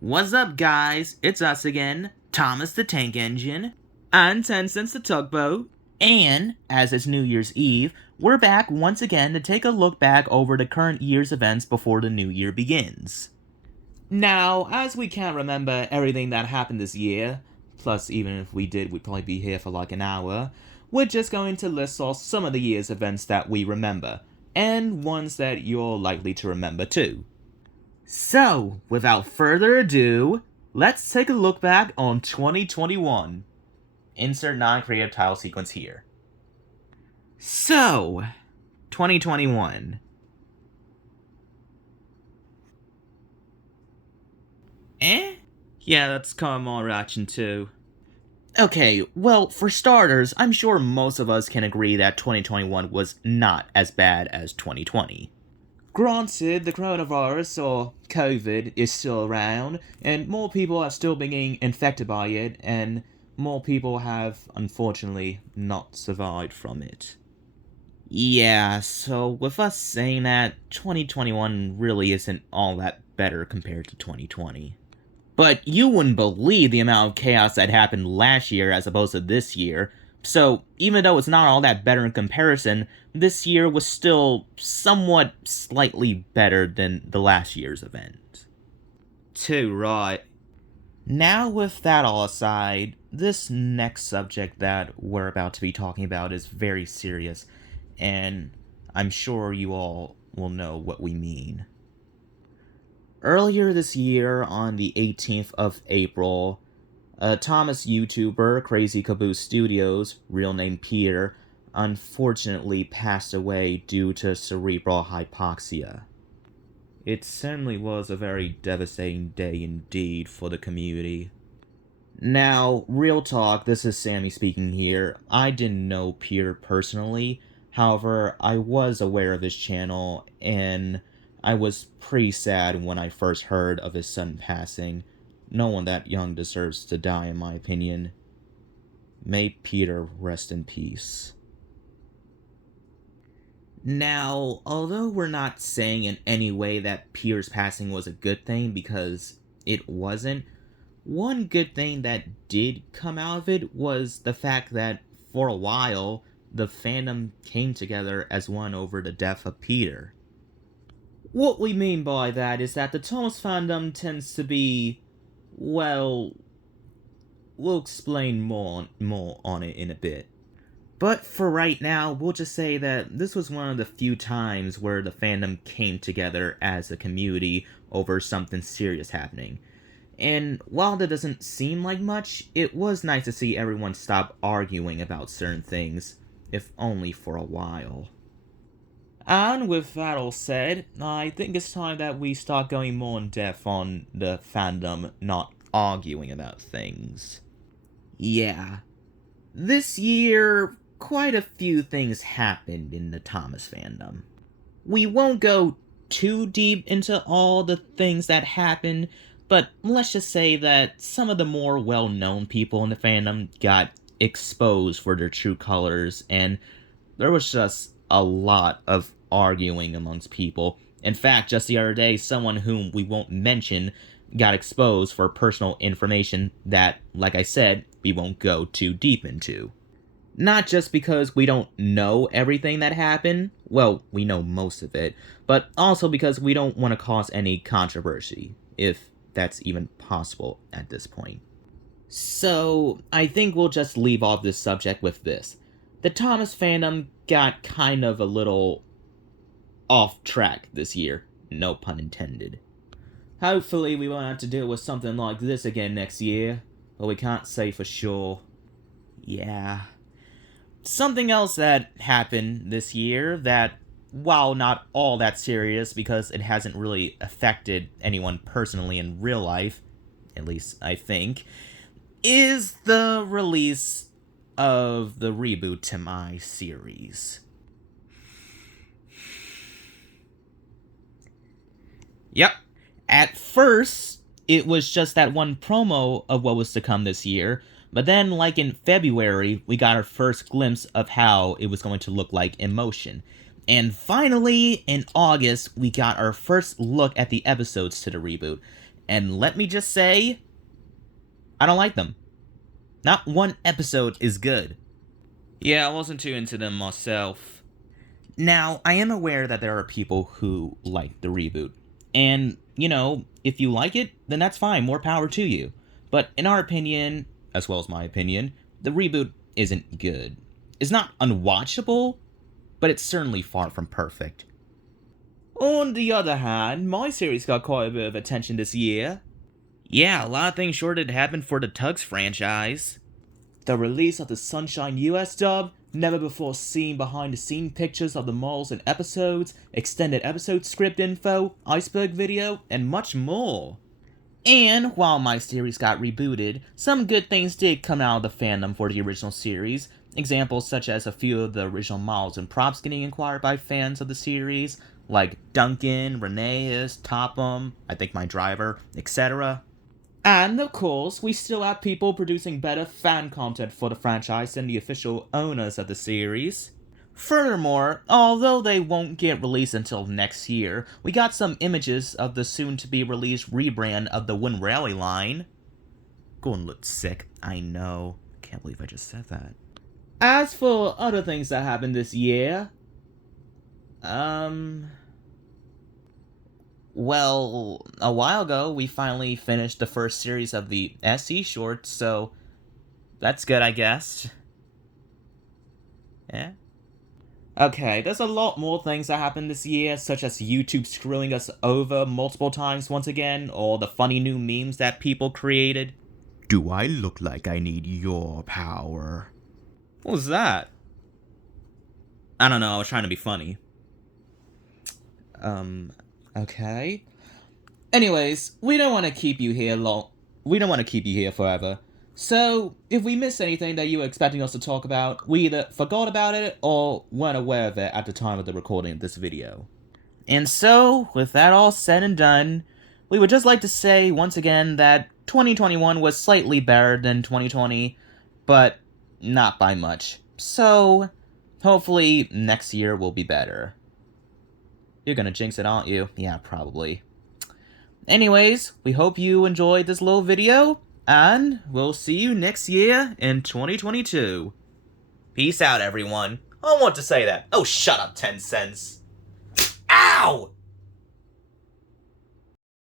What's up, guys? It's us again, Thomas the Tank Engine, and Tencent's the Tugboat. And, as it's New Year's Eve, we're back once again to take a look back over the current year's events before the new year begins. Now, as we can't remember everything that happened this year, plus even if we did, we'd probably be here for like an hour, we're just going to list off some of the year's events that we remember, and ones that you're likely to remember too. So, without further ado, let's take a look back on 2021. Insert non-creative title sequence here. So, 2021. Yeah, that's kind of more reaction too. Okay, well, for starters, I'm sure most of us can agree that 2021 was not as bad as 2020. Granted, the coronavirus, or COVID, is still around, and more people are still being infected by it, and more people have, unfortunately, not survived from it. Yeah, so with us saying that, 2021 really isn't all that better compared to 2020. But you wouldn't believe the amount of chaos that happened last year as opposed to this year. So, even though it's not all that better in comparison, this year was still somewhat slightly better than the last year's event. Too right. Now, with that all aside, this next subject that we're about to be talking about is very serious, and I'm sure you all will know what we mean. Earlier this year, on the 18th of April, a Thomas YouTuber, Crazy Caboose Studios, real name Peter, unfortunately passed away due to cerebral hypoxia. It certainly was a very devastating day indeed for the community. Now, real talk, this is Sammy speaking here. I didn't know Peter personally, however, I was aware of his channel, and I was pretty sad when I first heard of his sudden passing. No one that young deserves to die, in my opinion. May Peter rest in peace. Now, although we're not saying in any way that Peter's passing was a good thing, because it wasn't, one good thing that did come out of it was the fact that, for a while, the fandom came together as one over the death of Peter. What we mean by that is that the Thomas fandom tends to be, well, we'll explain more on it in a bit. But for right now, we'll just say that this was one of the few times where the fandom came together as a community over something serious happening. And while that doesn't seem like much, it was nice to see everyone stop arguing about certain things, if only for a while. And with that all said, I think it's time that we start going more in depth on the fandom not arguing about things. Yeah. This year, quite a few things happened in the Thomas fandom. We won't go too deep into all the things that happened, but let's just say that some of the more well-known people in the fandom got exposed for their true colors, and there was just a lot of arguing amongst people. In fact, just the other day, someone whom we won't mention got exposed for personal information that, like I said, we won't go too deep into. Not just because we don't know everything that happened, well, we know most of it, but also because we don't want to cause any controversy, if that's even possible at this point. So, I think we'll just leave off this subject with this. The Thomas fandom got kind of a little off track this year, no pun intended. Hopefully we won't have to deal with something like this again next year, but we can't say for sure. Yeah. Something else that happened this year that, while not all that serious because it hasn't really affected anyone personally in real life, at least I think, is the release of the reboot to my series. Yep. At first, it was just that one promo of what was to come this year, but then, like in February, we got our first glimpse of how it was going to look like in motion. And finally, in August, we got our first look at the episodes to the reboot. And let me just say, I don't like them. Not one episode is good. Yeah, I wasn't too into them myself. Now, I am aware that there are people who like the reboot. And, if you like it, then that's fine, more power to you. But in our opinion, as well as my opinion, the reboot isn't good. It's not unwatchable, but it's certainly far from perfect. On the other hand, my series got quite a bit of attention this year. Yeah, a lot of things sure did happen for the Tugs franchise. The release of the Sunshine US dub, never before seen behind the scene pictures of the malls and episodes, extended episode script info, iceberg video, and much more. And while my series got rebooted, some good things did come out of the fandom for the original series. Examples such as a few of the original models and props getting acquired by fans of the series, like Duncan, Rheneas, Topham, I think my driver, etc. And of course, we still have people producing better fan content for the franchise than the official owners of the series. Furthermore, although they won't get released until next year, we got some images of the soon-to-be-released rebrand of the Wind Rally line. Gonna look sick, I know. Can't believe I just said that. As for other things that happened this year, well, a while ago, we finally finished the first series of the SE shorts, so that's good, I guess. Yeah? Okay, there's a lot more things that happened this year, such as YouTube screwing us over multiple times once again, or the funny new memes that people created. Do I look like I need your power? What was that? I don't know, I was trying to be funny. Okay. Anyways, we don't want to keep you here forever. So, if we missed anything that you were expecting us to talk about, we either forgot about it or weren't aware of it at the time of the recording of this video. And so, with that all said and done, we would just like to say once again that 2021 was slightly better than 2020, but not by much. So, hopefully next year will be better. You're gonna jinx it, aren't you? Yeah, probably. Anyways, we hope you enjoyed this little video, and we'll see you next year in 2022. Peace out, everyone. I want to say that. Oh, shut up, 10 cents. Ow!